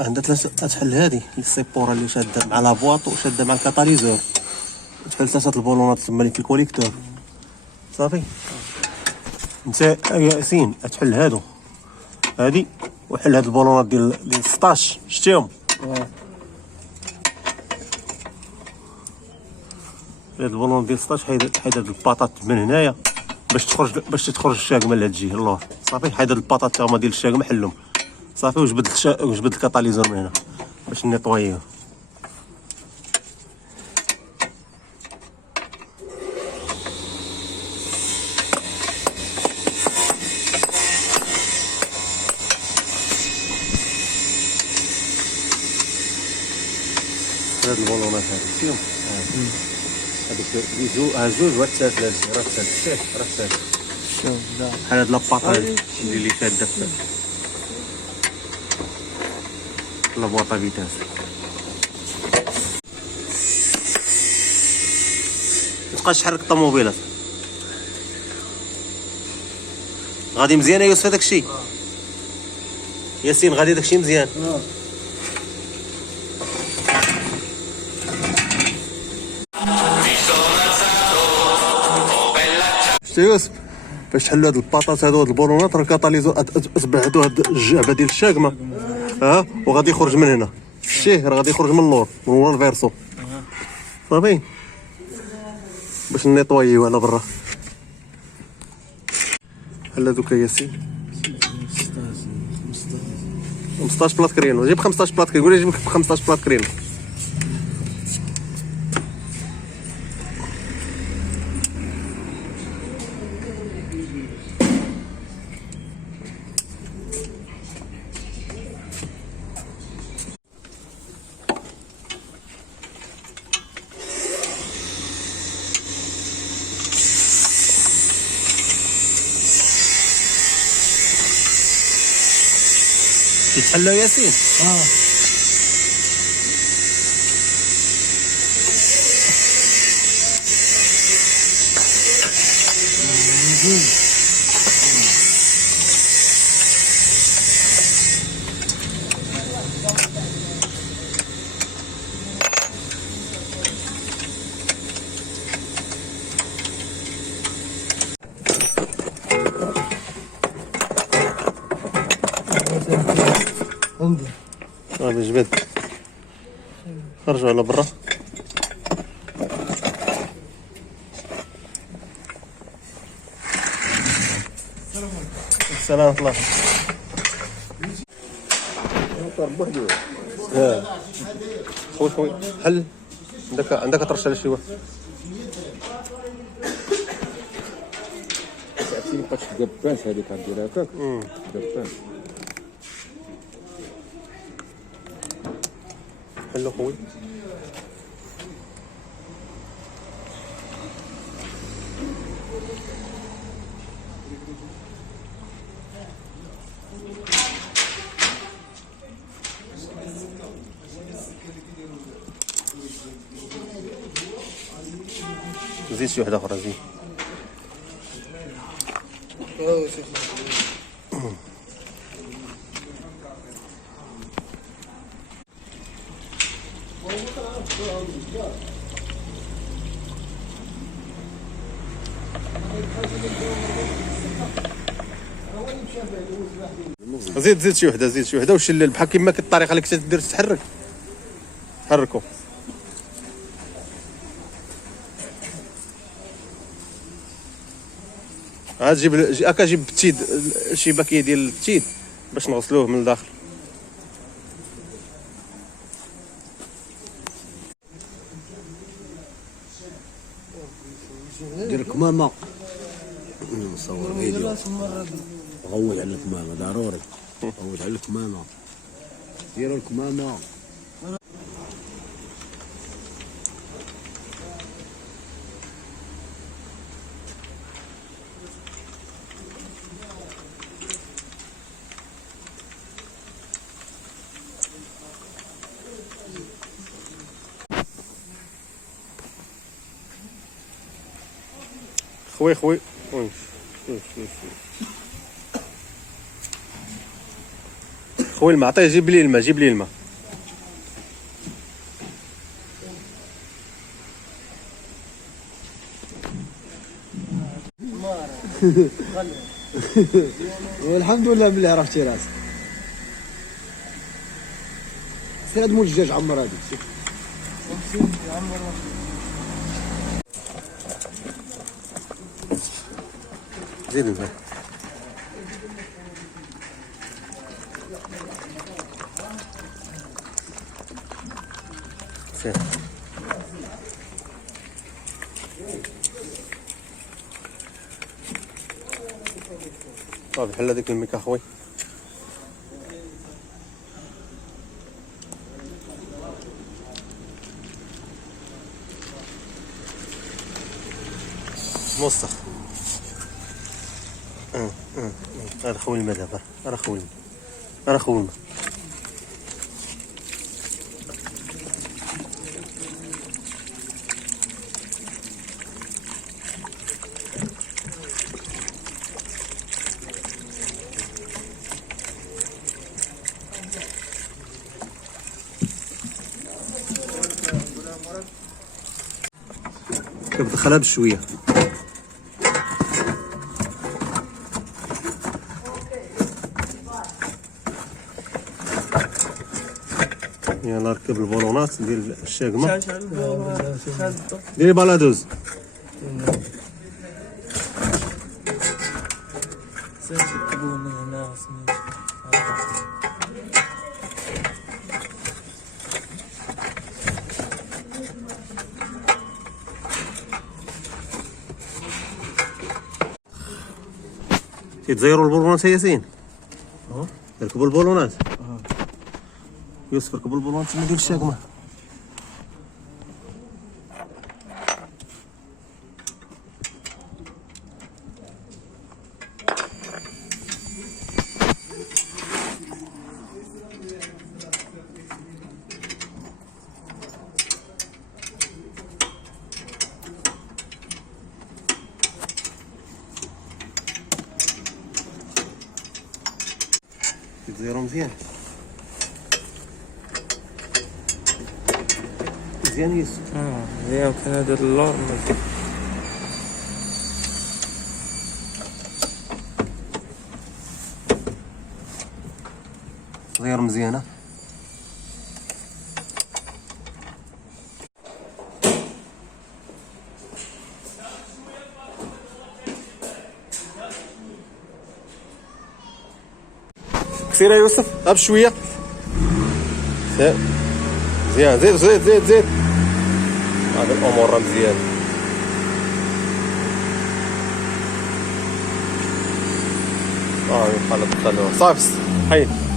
عندها ثلاثه تحل هذه السيبوره اللي شاده مع لافواط وشاده مع الكاتاليزور، تحل ثلاثه البولونات تما اللي في الكوليكتور صافي. انت ياسين تحل هادو هادي وحل هاد البولونات ديال 16 شتيهم هاد البولون ديال 16. حيد هاد الباطات من هنايا باش تخرج الشاقمه لهاد الجهه اللور صافي. حيد هاد الباطات تا هما ديال الشاقمه حلهم صافي، وجبد الكاتاليزور من هنا باش نيطويوه. هاد البولونات هادي فيهم هادوك جوج والثالث راه الثالث راه الثالث بحال هاد لاباطا اللي شاده في لابواطا فيتاس. متبقاش تحرك الطوموبيلات غادي مزيان يا يوسف داكشي. ياسين غادي داكشي مزيان. شتي يوسف باش تحلوا هاد الباطات هادو هاد البولونات راه الكاتاليزور تبعدوا هاد الجعبه ديال الشاقمه وغادي يخرج من هنا شتيه راه غادي يخرج من اللور من ورا الفيرسو صافي باش نيطويو على برا. بحال هادوك ياسين 15 بلاط كرينو. جيب 15 بلاط كرينو، قول لي جيب 15 بلاط كرينو. يتحلوا ياسين صافي جبد خرجوا على برا. السلام الله بوحدو خويا حل عندك ترش على شي واحد عرفتي مابقاتش دبانس هذيك غدير هكاك دبانس حلو خويا. زيد شي وحده اخرى زيد. زيد شي وحده زيد شي وحده وشلل بحال كيما الطريقه اللي كنت دير تحرك حركو. عاد جيب هكا جيب التيد شي باكيه ديال التيد باش نغسلوه من الداخل. دير الكمامه نصور فيديو غوت على الكمامه ضروري غوت على الكمامه ديروا الكمامه. خوي خويا الماء عطيه، جيب لي الماء، جيب لي الماء. والحمد لله باللي عرفتي راسك. سير هاد مول الدجاج عمر هاديك. زيد الماء. سير. صافي حل هذيك الميك اخوي. موسخ. هذا خوي الماء دابا، راه خوي الماء، راه خوي الماء. كتدخلها بشويه. يلا ركب البولونات ديال الشاقمه، ديري بلادوز. تيتزيروا البولونات يا ياسين؟ ركبوا البولونات. يوسف ركبوا البولونات تما ديال الشاقمه. تيتزيروا مزيان مزيان يوسف. مزيان. كان هذا اللور مزيان. صغير مزيانه. كثير يا يوسف، غير بشويه. مزيان، زيد زيد زيد زيد. هذا الامور راه مزيان. بحال دخلوها صافي حيد.